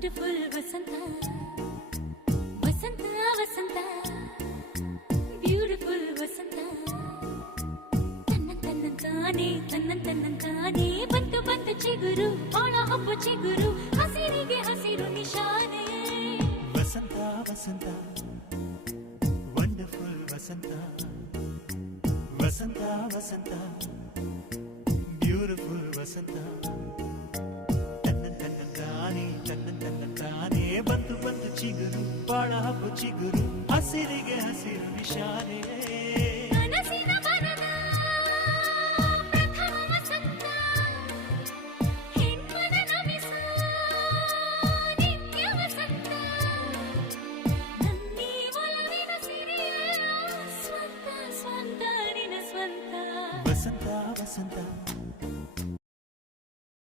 wonderful ವಸಂತ ವಸಂತ ವಸಂತ beautiful ವಸಂತ ತನ್ನಂತಾನೆ ಬಂತು ಬಂತು ಚಿಗುರು ಒಳ ಹಬ್ಬ ಚಿಗುರು ಹಸಿರಿಗೆ ಹಸಿರು ನಿಶಾನೆ ವಸಂತ ವಸಂತ ವಂಡರ್ಫುಲ್ ವಸಂತ ವಸಂತ ವಸಂತ ಬ್ಯೂಟಿಫುಲ್ ವಸಂತ ತನ್ನಂತಾನೆ ಬಂತು ಬಂತು ಚಿಗುರು ಬಾಳ ಹಬ್ಬ ಚಿಗುರು ಹಸಿರಿಗೆ ಹಸಿರು ನಿಶಾನೆ